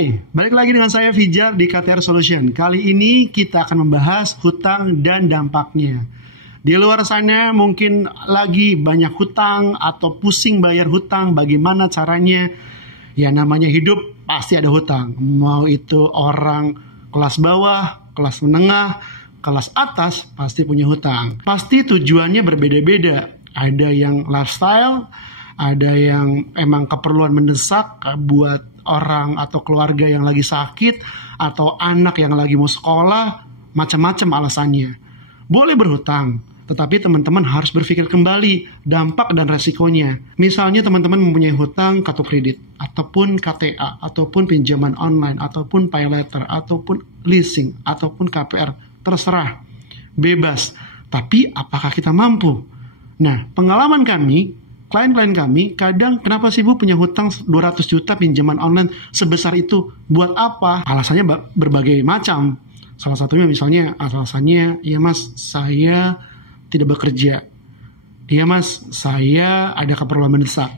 Hai, balik lagi dengan saya Fijar di KTR Solution. Kali ini kita akan membahas hutang dan dampaknya. Di luar sana mungkin lagi banyak hutang atau pusing bayar hutang, bagaimana caranya? Ya namanya hidup pasti ada hutang. Mau itu orang kelas bawah, kelas menengah, kelas atas pasti punya hutang. Pasti tujuannya berbeda-beda. Ada yang lifestyle, ada yang emang keperluan mendesak buat orang atau keluarga yang lagi sakit atau anak yang lagi mau sekolah, macam-macam alasannya. Boleh berhutang, tetapi teman-teman harus berpikir kembali dampak dan resikonya. Misalnya teman-teman mempunyai hutang kartu kredit, ataupun KTA, ataupun pinjaman online, ataupun pay letter, ataupun leasing, ataupun KPR. Terserah, bebas. Tapi apakah kita mampu? Nah, pengalaman kami, klien-klien kami, kadang kenapa sih Bu punya hutang 200 juta pinjaman online sebesar itu? Buat apa? Alasannya berbagai macam. Salah satunya misalnya alasannya, ya Mas, saya tidak bekerja. Ya Mas, saya ada keperluan mendesak.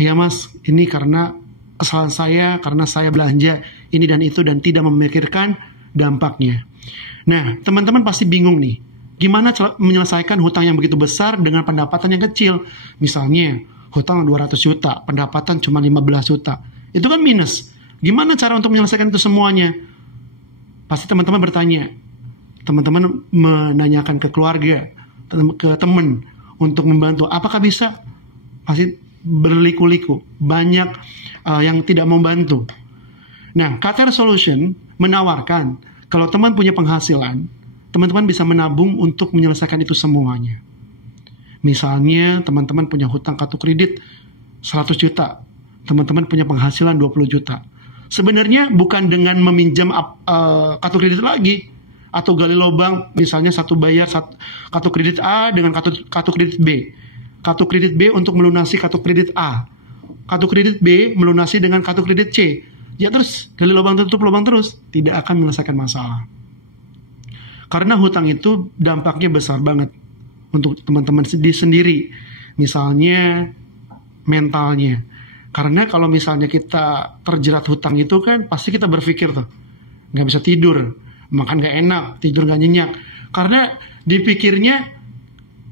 Ya Mas, ini karena kesalahan saya, karena saya belanja ini dan itu dan tidak memikirkan dampaknya. Nah, teman-teman pasti bingung nih. Gimana menyelesaikan hutang yang begitu besar dengan pendapatan yang kecil? Misalnya, hutang 200 juta, pendapatan cuma 15 juta. Itu kan minus. Gimana cara untuk menyelesaikan itu semuanya? Pasti teman-teman bertanya. Teman-teman menanyakan ke keluarga, ke teman, untuk membantu. Apakah bisa? Pasti berliku-liku. Banyak yang tidak mau bantu. Nah, KTR Solution menawarkan, kalau teman punya penghasilan, teman-teman bisa menabung untuk menyelesaikan itu semuanya. Misalnya, teman-teman punya hutang kartu kredit 100 juta. Teman-teman punya penghasilan 20 juta. Sebenarnya bukan dengan meminjam kartu kredit lagi. Atau gali lubang, misalnya kartu kredit A dengan kartu kredit B. Kartu kredit B untuk melunasi kartu kredit A. Kartu kredit B melunasi dengan kartu kredit C. Ya terus, gali lubang tutup lubang terus. Tidak akan menyelesaikan masalah. Karena hutang itu dampaknya besar banget untuk teman-teman sendiri. Misalnya mentalnya. Karena kalau misalnya kita terjerat hutang itu kan pasti kita berpikir tuh. Gak bisa tidur, makan gak enak, tidur gak nyenyak. Karena dipikirnya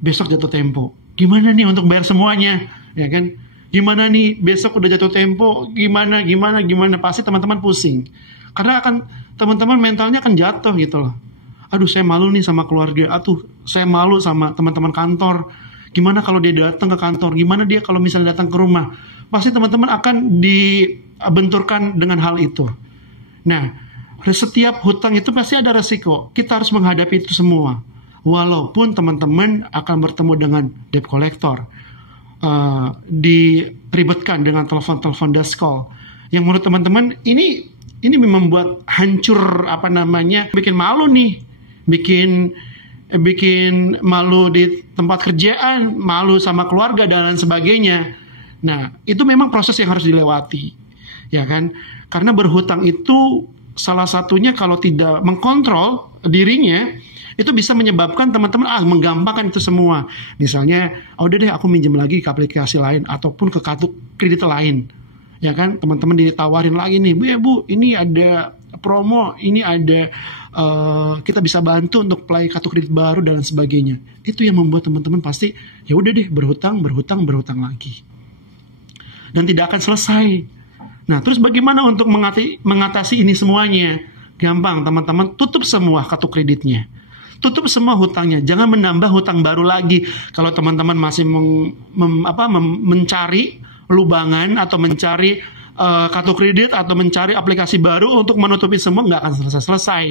besok jatuh tempo. Gimana nih untuk bayar semuanya? Ya kan? Gimana nih besok udah jatuh tempo? Gimana? Pasti teman-teman pusing. Karena akan teman-teman mentalnya akan jatuh gitu loh. Aduh saya malu nih sama keluarga, saya malu sama teman-teman kantor. Gimana kalau dia datang ke kantor? Gimana dia kalau misalnya datang ke rumah? Pasti teman-teman akan dibenturkan dengan hal itu. Nah, setiap hutang itu pasti ada resiko. Kita harus menghadapi itu semua. Walaupun teman-teman akan bertemu dengan debt collector, diribetkan dengan telepon desk call. Yang menurut teman-teman ini membuat hancur bikin malu nih. Bikin malu di tempat kerjaan, malu sama keluarga dan lain sebagainya. Nah, itu memang proses yang harus dilewati. Ya kan? Karena berhutang itu salah satunya kalau tidak mengkontrol dirinya, itu bisa menyebabkan teman-teman menggampangkan itu semua. Misalnya, udah deh aku minjem lagi ke aplikasi lain ataupun ke kartu kredit lain. Ya kan? Teman-teman ditawarin lagi nih, Bu, ini ada promo, ini ada kita bisa bantu untuk apply kartu kredit baru dan sebagainya. Itu yang membuat teman-teman pasti ya udah deh berhutang lagi. Dan tidak akan selesai. Nah, terus bagaimana untuk mengatasi ini semuanya? Gampang, teman-teman, tutup semua kartu kreditnya. Tutup semua hutangnya, jangan menambah hutang baru lagi. Kalau teman-teman masih mencari lubangan atau mencari kartu kredit atau mencari aplikasi baru untuk menutupi semua, nggak akan selesai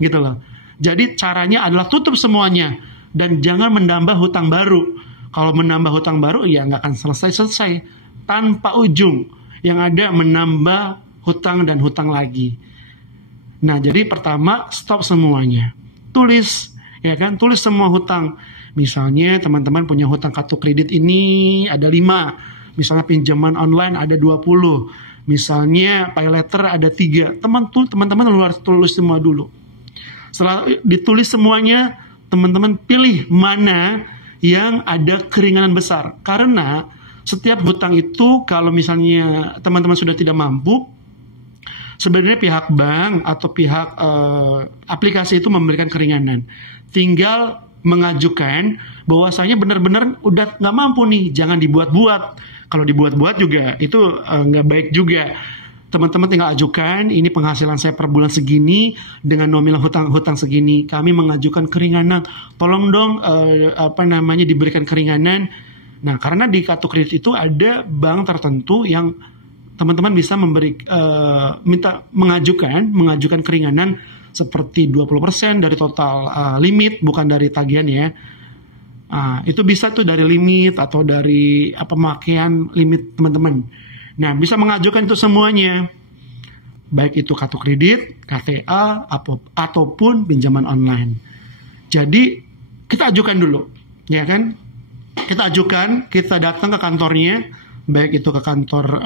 gitu loh. Jadi caranya adalah tutup semuanya dan jangan menambah hutang baru. Kalau menambah hutang baru ya nggak akan selesai tanpa ujung. Yang ada menambah hutang dan hutang lagi. Nah, jadi pertama stop semuanya. Tulis, ya kan? Tulis semua hutang. Misalnya teman-teman punya hutang kartu kredit ini ada 5. Misalnya pinjaman online ada 20. Misalnya pay letter ada 3. Teman-teman harus tulis semua dulu. Setelah ditulis semuanya, teman-teman pilih mana yang ada keringanan besar. Karena setiap hutang itu kalau misalnya teman-teman sudah tidak mampu, Sebenarnya pihak bank atau pihak aplikasi itu memberikan keringanan. Tinggal mengajukan bahwasanya benar-benar udah nggak mampu nih, jangan dibuat-buat. Kalau dibuat-buat juga itu nggak baik juga. Teman-teman tinggal ajukan, ini penghasilan saya per bulan segini dengan nominal hutang segini. Kami mengajukan keringanan. Tolong dong diberikan keringanan. Nah, karena di kartu kredit itu ada bank tertentu yang teman-teman bisa mengajukan keringanan seperti 20% dari total limit, bukan dari tagihan ya. Itu bisa tuh dari limit atau dari pemakaian limit teman-teman. Nah, bisa mengajukan itu semuanya. Baik itu kartu kredit, KTA, ataupun pinjaman online. Jadi, kita ajukan dulu. Ya kan? Kita ajukan, kita datang ke kantornya. Baik itu ke kantor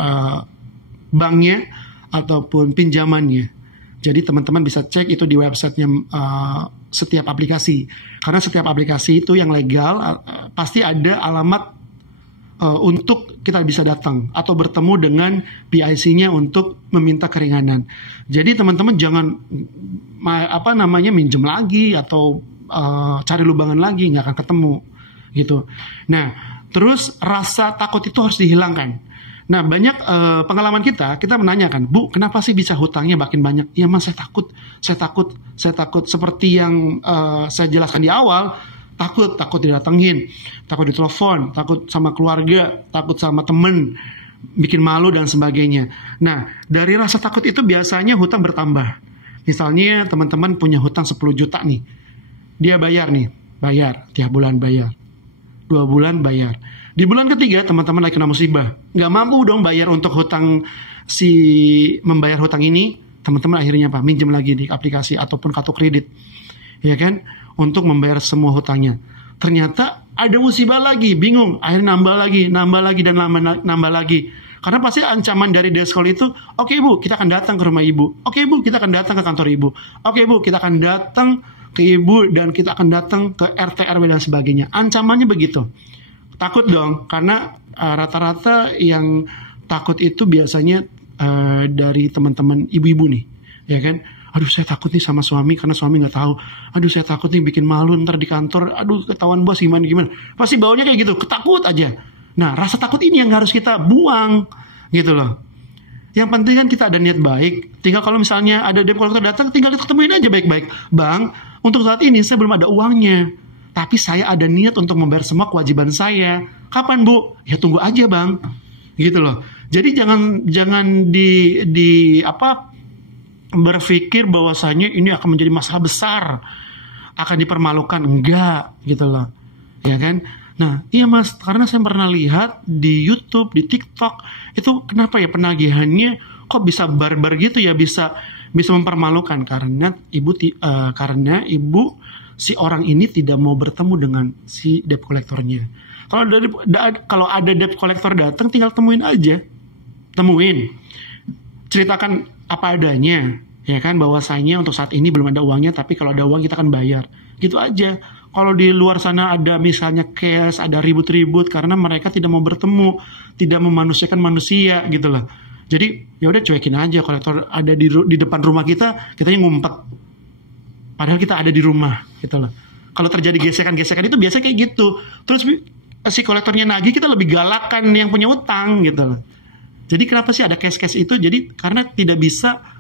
banknya, ataupun pinjamannya. Jadi, teman-teman bisa cek itu di websitenya setiap aplikasi. Karena setiap aplikasi itu yang legal, pasti ada alamat untuk kita bisa datang atau bertemu dengan PIC-nya untuk meminta keringanan. Jadi teman-teman jangan minjem lagi atau cari lubangan lagi, nggak akan ketemu gitu. Nah, terus rasa takut itu harus dihilangkan. Nah, banyak pengalaman kita menanyakan, Bu, kenapa sih bisa hutangnya makin banyak? Ya Mas, saya takut. Seperti yang saya jelaskan di awal, takut didatengin, takut ditelepon, takut sama keluarga, takut sama temen, bikin malu dan sebagainya. Nah, dari rasa takut itu biasanya hutang bertambah. Misalnya teman-teman punya hutang 10 juta nih, dia bayar, tiap bulan bayar, 2 bulan bayar. Di bulan ketiga teman-teman lagi kena musibah, nggak mampu dong bayar untuk membayar hutang ini. Teman-teman akhirnya minjem lagi di aplikasi ataupun kartu kredit, ya kan, untuk membayar semua hutangnya. Ternyata ada musibah lagi, bingung, akhirnya nambah lagi dan nambah lagi. Karena pasti ancaman dari Deskol itu, oke Bu, kita akan datang ke rumah Ibu. Oke Bu, kita akan datang ke kantor Ibu. Oke Bu, kita akan datang ke Ibu dan kita akan datang ke RT RW dan sebagainya. Ancamannya begitu. Takut dong, karena rata-rata yang takut itu biasanya dari teman-teman ibu-ibu nih, ya kan? Aduh, saya takut nih sama suami karena suami nggak tahu. Aduh, saya takut nih bikin malu ntar di kantor. Aduh, ketahuan bos gimana. Pasti baunya kayak gitu, ketakut aja. Nah, rasa takut ini yang harus kita buang, gitu loh. Yang penting kan kita ada niat baik. Tinggal kalau misalnya ada debt collector datang, tinggal diketemuin aja baik-baik. Bang, untuk saat ini saya belum ada uangnya, tapi saya ada niat untuk membayar semua kewajiban saya. Kapan Bu? Ya tunggu aja Bang, gitu loh. Jadi jangan berpikir bahwasanya ini akan menjadi masalah besar, akan dipermalukan, enggak, gitu loh, ya kan? Nah, iya Mas, karena saya pernah lihat di YouTube, di TikTok, itu kenapa ya penagihannya kok bisa barbar gitu ya, bisa mempermalukan karena ibu si orang ini tidak mau bertemu dengan si debt collectornya. Kalau ada debt collector datang, tinggal temuin, ceritakan apa adanya, ya kan, bahwasanya untuk saat ini belum ada uangnya, tapi kalau ada uang kita akan bayar, gitu aja. Kalau di luar sana ada misalnya chaos, ada ribut-ribut karena mereka tidak mau bertemu, tidak memanusiakan manusia, gitu loh. Jadi ya udah cuekin aja, kolektor ada di depan rumah kita yang ngumpet, padahal kita ada di rumah, gitu loh. Kalau terjadi gesekan-gesekan itu biasa kayak gitu. Terus si kolektornya nagih, kita lebih galakan yang punya utang, gitu loh. Jadi kenapa sih ada case-case itu? Jadi karena tidak bisa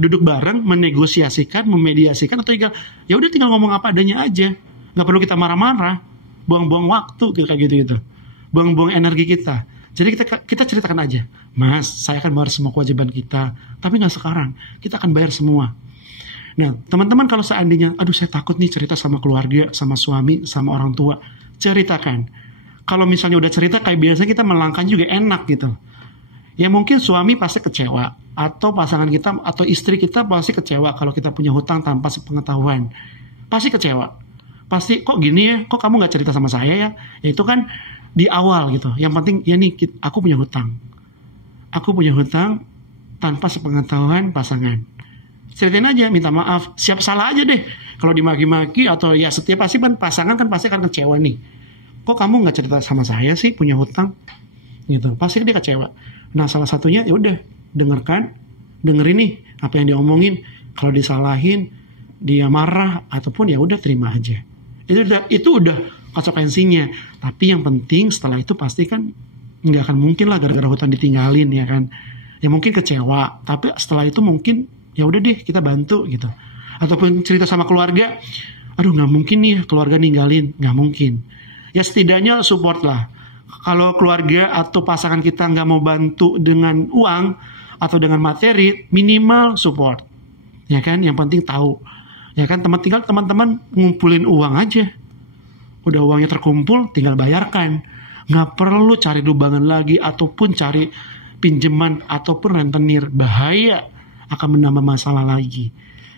duduk bareng, menegosiasikan, memediasikan, atau ya udah tinggal ngomong apa adanya aja. Nggak perlu kita marah-marah, buang-buang waktu kayak gitu. Buang-buang energi kita. Jadi kita ceritakan aja, Mas, saya akan bayar semua kewajiban kita, tapi nggak sekarang. Kita akan bayar semua. Nah, teman-teman kalau seandainya, aduh saya takut nih cerita sama keluarga, sama suami, sama orang tua, ceritakan. Kalau misalnya udah cerita kayak biasanya kita melangkah juga enak gitu. Ya mungkin suami pasti kecewa, atau pasangan kita atau istri kita pasti kecewa kalau kita punya hutang tanpa sepengetahuan. Pasti kecewa. Pasti kok gini ya, kok kamu gak cerita sama saya ya? Ya itu kan di awal gitu. Yang penting ya nih, aku punya hutang. Aku punya hutang tanpa sepengetahuan pasangan. Ceritain aja, minta maaf, siap salah aja deh. Kalau dimaki-maki atau ya setiap pasangan kan pasti akan kecewa nih. Kok kamu nggak cerita sama saya sih punya hutang? Gitu, pasti dia kecewa. Nah, salah satunya ya udah dengarkan, dengerin nih apa yang diomongin. Kalau disalahin, dia marah ataupun ya udah terima aja. Itu udah konsekuensinya. Tapi yang penting setelah itu pasti kan nggak akan mungkin lah gara-gara hutang ditinggalin ya kan. Ya mungkin kecewa, tapi setelah itu mungkin ya udah deh kita bantu gitu. Ataupun cerita sama keluarga, aduh nggak mungkin nih keluarga ninggalin, nggak mungkin. Ya setidaknya support lah. Kalau keluarga atau pasangan kita nggak mau bantu dengan uang atau dengan materi, minimal support. Ya kan, yang penting tahu. Ya kan, tinggal teman-teman ngumpulin uang aja. Udah uangnya terkumpul, tinggal bayarkan. Nggak perlu cari lubangan lagi ataupun cari pinjaman ataupun rentenir. Bahaya, akan menambah masalah lagi.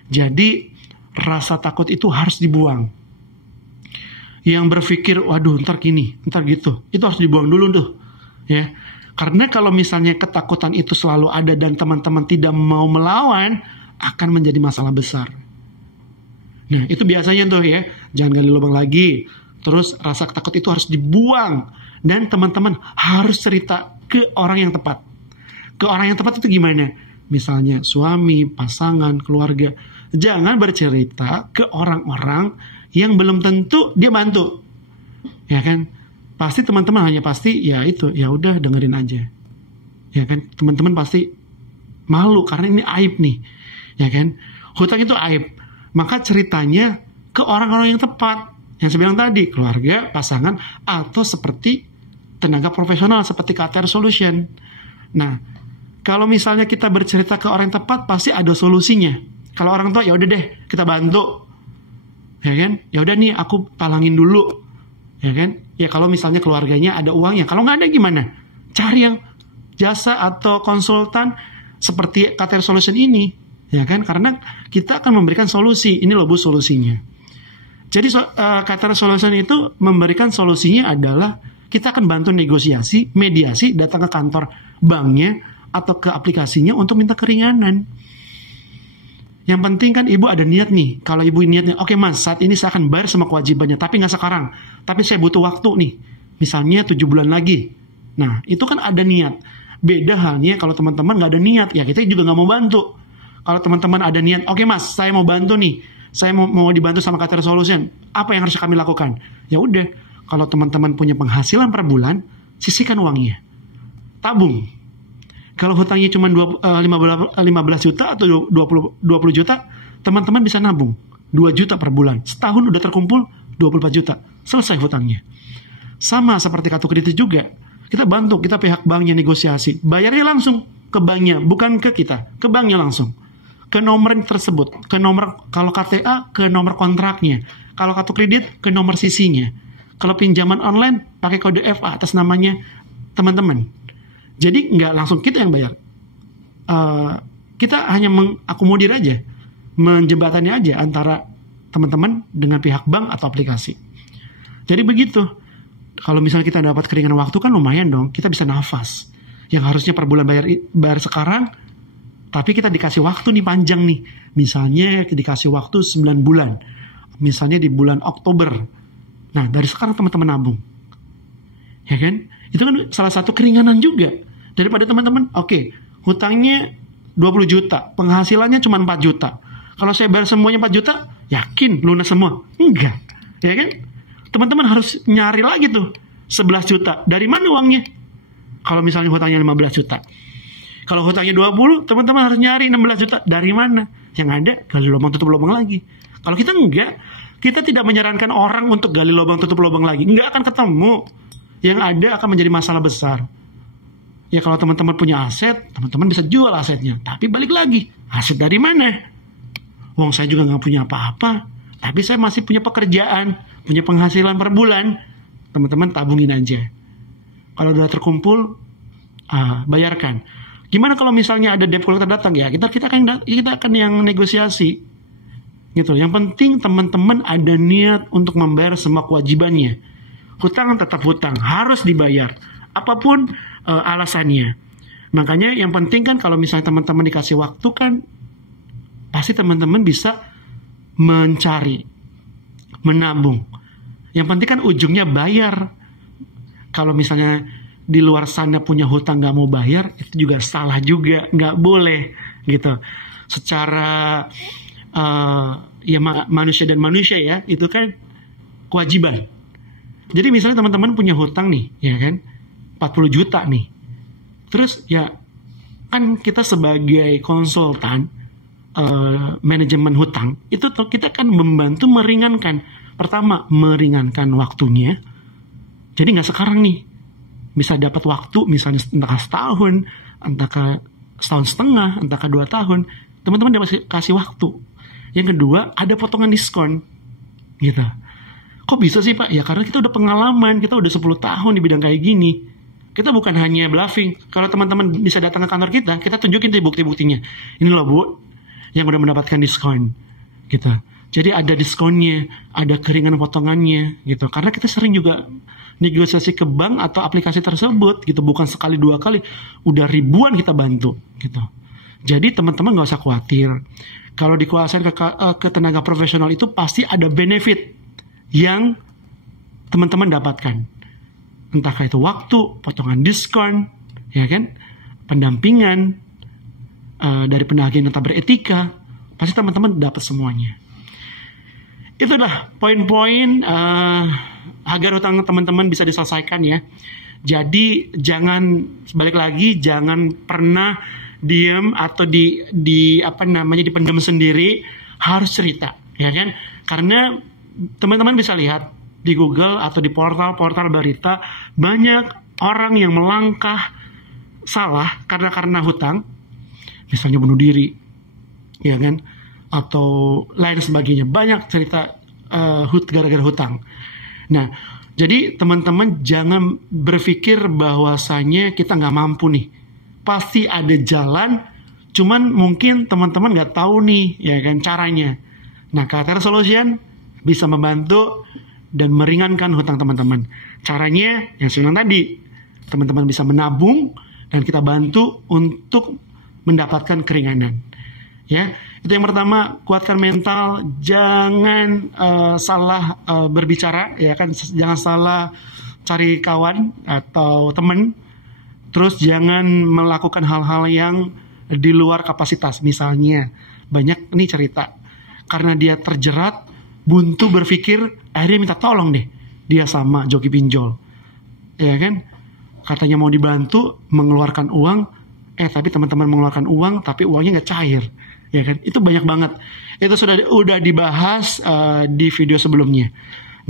Jadi rasa takut itu harus dibuang. Yang berpikir waduh ntar gini, ntar gitu, itu harus dibuang dulu tuh ya. Karena kalau misalnya ketakutan itu selalu ada dan teman-teman tidak mau melawan, akan menjadi masalah besar. Nah itu biasanya tuh ya, jangan gali lubang lagi. Terus rasa takut itu harus dibuang. Dan teman-teman harus cerita ke orang yang tepat. Ke orang yang tepat itu gimana? Misalnya suami, pasangan, keluarga. Jangan bercerita ke orang-orang yang belum tentu dia bantu. Ya kan? Pasti teman-teman hanya pasti ya itu, ya udah dengerin aja. Ya kan? Teman-teman pasti malu karena ini aib nih. Ya kan? Hutang itu aib. Maka ceritanya ke orang-orang yang tepat. Yang saya bilang tadi, keluarga, pasangan, atau seperti tenaga profesional seperti KTR Solution. Nah, kalau misalnya kita bercerita ke orang yang tepat, pasti ada solusinya. Kalau orang tua, ya udah deh, kita bantu. Ya kan? Ya udah nih, aku talangin dulu. Ya kan? Ya kalau misalnya keluarganya ada uangnya. Kalau nggak ada gimana? Cari yang jasa atau konsultan seperti KTR Solution ini. Ya kan? Karena kita akan memberikan solusi. Ini loh Bu solusinya. Jadi KTR Solution itu memberikan solusinya adalah kita akan bantu negosiasi, mediasi, datang ke kantor banknya atau ke aplikasinya untuk minta keringanan. Yang penting kan ibu ada niat nih. Kalau ibu niatnya, oke mas, saat ini saya akan bayar semua kewajibannya, tapi nggak sekarang. Tapi saya butuh waktu nih, misalnya 7 bulan lagi. Nah, itu kan ada niat. Beda halnya kalau teman-teman nggak ada niat, ya kita juga nggak mau bantu. Kalau teman-teman ada niat, oke mas, saya mau bantu nih. Saya mau dibantu sama KTR Solution. Apa yang harus kami lakukan? Ya udah, kalau teman-teman punya penghasilan per bulan, sisihkan uangnya. Tabung. Kalau hutangnya cuma 15 juta atau 20 juta, teman-teman bisa nabung 2 juta per bulan. Setahun udah terkumpul 24 juta. Selesai hutangnya. Sama seperti kartu kredit juga. Kita bantu, kita pihak banknya negosiasi. Bayarnya langsung ke banknya, bukan ke kita. Ke banknya langsung. Ke nomor tersebut, ke nomor kalau KTA ke nomor kontraknya, kalau kartu kredit ke nomor sisinya, kalau pinjaman online pakai kode FA atas namanya teman-teman. Jadi nggak langsung kita yang bayar, kita hanya mengakomodir aja, menjembatannya aja antara teman-teman dengan pihak bank atau aplikasi. Jadi begitu. Kalau misalnya kita dapat keringanan waktu kan lumayan dong, kita bisa nafas. Yang harusnya per bulan bayar sekarang, tapi kita dikasih waktu nih panjang nih. Misalnya dikasih waktu 9 bulan. Misalnya di bulan Oktober. Nah dari sekarang teman-teman nabung. Ya kan? Itu kan salah satu keringanan juga. Daripada teman-teman, oke, hutangnya 20 juta. Penghasilannya cuma 4 juta. Kalau saya bayar semuanya 4 juta, yakin lunas semua? Enggak. Ya kan? Teman-teman harus nyari lagi tuh 11 juta. Dari mana uangnya? Kalau misalnya hutangnya 15 juta. Kalau hutangnya 20, teman-teman harus nyari 16 juta. Dari mana? Yang ada, gali lubang tutup lubang lagi. Kalau kita enggak, kita tidak menyarankan orang untuk gali lubang tutup lubang lagi. Enggak akan ketemu. Yang ada akan menjadi masalah besar. Ya kalau teman-teman punya aset, teman-teman bisa jual asetnya. Tapi balik lagi, aset dari mana? Wong saya juga nggak punya apa-apa. Tapi saya masih punya pekerjaan, punya penghasilan per bulan. Teman-teman tabungin aja. Kalau udah terkumpul, bayarkan. Gimana kalau misalnya ada debt collector datang? Ya kita akan yang negosiasi. Gitu. Yang penting teman-teman ada niat untuk membayar semua kewajibannya. Hutang tetap hutang, harus dibayar. Apapun alasannya. Makanya yang penting kan kalau misalnya teman-teman dikasih waktu kan, pasti teman-teman bisa mencari, menabung. Yang penting kan ujungnya bayar. Kalau misalnya di luar sana punya hutang gak mau bayar, itu juga salah juga, gak boleh. gitu. Secara ya manusia dan manusia ya, itu kan kewajiban. Jadi misalnya teman-teman punya hutang nih, ya kan, 40 juta nih. Terus ya kan kita sebagai konsultan manajemen hutang itu kita kan membantu meringankan. Pertama, meringankan waktunya. Jadi nggak sekarang nih, bisa dapat waktu misalnya entah setahun, entah setahun setengah, entah 2 tahun. Teman-teman dapat kasih waktu. Yang kedua, ada potongan diskon gitu. Kok bisa sih Pak? Ya karena kita udah pengalaman, kita udah 10 tahun di bidang kayak gini. Kita bukan hanya bluffing. Kalau teman-teman bisa datang ke kantor kita tunjukin tuh bukti-buktinya. Ini loh Bu, yang udah mendapatkan diskon gitu. Jadi ada diskonnya, ada keringan potongannya gitu. Karena kita sering juga negosiasi ke bank atau aplikasi tersebut gitu. Bukan sekali 2 kali, udah ribuan kita bantu gitu. Jadi teman-teman gak usah khawatir. Kalau dikuasain ke tenaga profesional itu pasti ada benefit yang teman-teman dapatkan. Entahkah itu waktu, potongan diskon, ya kan, pendampingan dari penagih yang tetap beretika, pasti teman-teman dapat semuanya. Itulah poin-poin agar hutang teman-teman bisa diselesaikan ya. Jadi jangan, balik lagi, jangan pernah diem atau dipendam sendiri, harus cerita, ya kan? Karena teman-teman bisa lihat di Google atau di portal-portal berita, banyak orang yang melangkah salah karena hutang, misalnya bunuh diri, ya kan, atau lain sebagainya. Banyak cerita gara-gara hutang. Nah, jadi teman-teman jangan berpikir bahwasanya kita nggak mampu nih. Pasti ada jalan, cuman mungkin teman-teman nggak tahu nih, ya kan, caranya. Nah, KTR Solution bisa membantu dan meringankan hutang teman-teman. Caranya yang saya bilang tadi, teman-teman bisa menabung dan kita bantu untuk mendapatkan keringanan. Ya, itu yang pertama, kuatkan mental, jangan salah berbicara, ya kan, jangan salah cari kawan atau teman. Terus jangan melakukan hal-hal yang di luar kapasitas. Misalnya banyak nih cerita, karena dia terjerat buntu berpikir, akhirnya minta tolong deh dia sama joki pinjol, ya kan, katanya mau dibantu mengeluarkan uang, tapi teman-teman mengeluarkan uang tapi uangnya nggak cair, ya kan. Itu banyak banget, itu udah dibahas di video sebelumnya.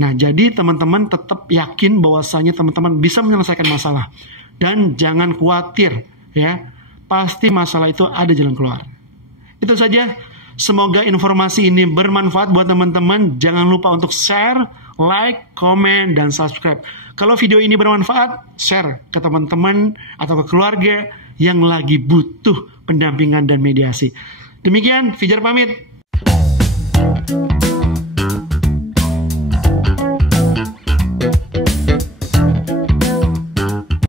Nah, jadi teman-teman tetap yakin bahwasanya teman-teman bisa menyelesaikan masalah dan jangan khawatir, ya, pasti masalah itu ada jalan keluar. Itu saja. Semoga informasi ini bermanfaat buat teman-teman. Jangan lupa untuk share, like, komen, dan subscribe. Kalau video ini bermanfaat, share ke teman-teman atau ke keluarga yang lagi butuh pendampingan dan mediasi. Demikian, Fijar pamit.